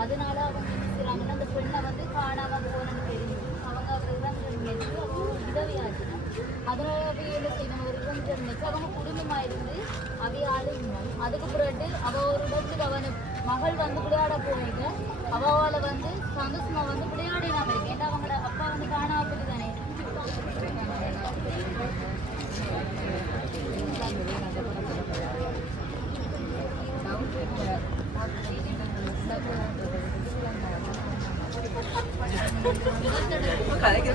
அதனால அவங்க என்ன செய்றாங்கன்னா அந்த பெண்ணை வந்து காணாம போனன்னு தெரியும். அவங்க அவர்தான் நினைச்சு அவங்க உதவியாச்சு அதனால அவை என்ன செய்யணும் ஒரு கொஞ்சம் நினைச்சு அவங்க குடும்பமா இருந்து அவைய ஆளுங்கணும் அதுக்கு பிறகு அவ ஒரு இடத்துக்கு அவன் மகள் வந்து விளையாட போனீங்க அவளால வந்து சந்தோஷமாக வந்து விளையாடினாம கலைக்கிற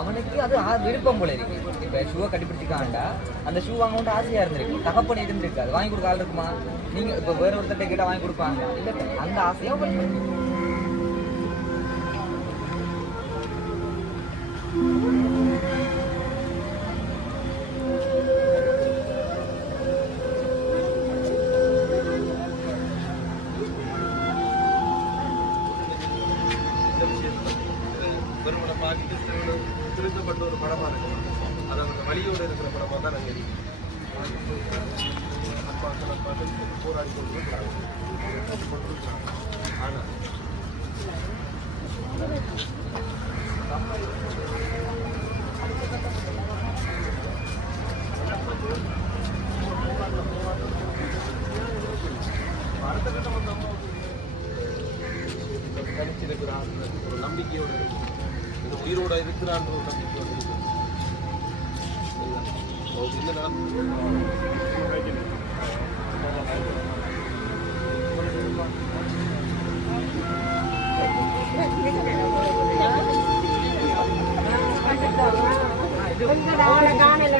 அவனுக்கு அது விருப்பம் போல இருக்கு. இப்ப ஷூவை கட்டிப்பிடிச்சிக்காண்டா அந்த ஷூ வாங்கணும்னு ஆசையாக ஆசையா இருந்திருக்கு. தகப்பன் இருந்திருக்கு அது வாங்கி கொடுக்க ஆள் இருக்குமா? நீங்க இப்ப வேற ஒருத்தட்ட கேட்டால் வாங்கி கொடுப்பாங்க. இல்ல அந்த ஆசையா உங்களுக்கு you திருத்தப்பட்ட ஒரு படமா இருக்கு. அது அந்த வழியோடு இருக்கிற படமா தான் நாங்கள் அப்பாக்கள் போராடி கொண்டு இருக்கிறாங்க. ஆனா அடுத்த கட்டம் வந்து அம்மா வந்து ஒரு இது உயிரோட இருக்கிறான்ற ஒரு நம்பிக்கை இருக்கு இதுதான். அவருக்கு என்ன நடந்து நாளை காணல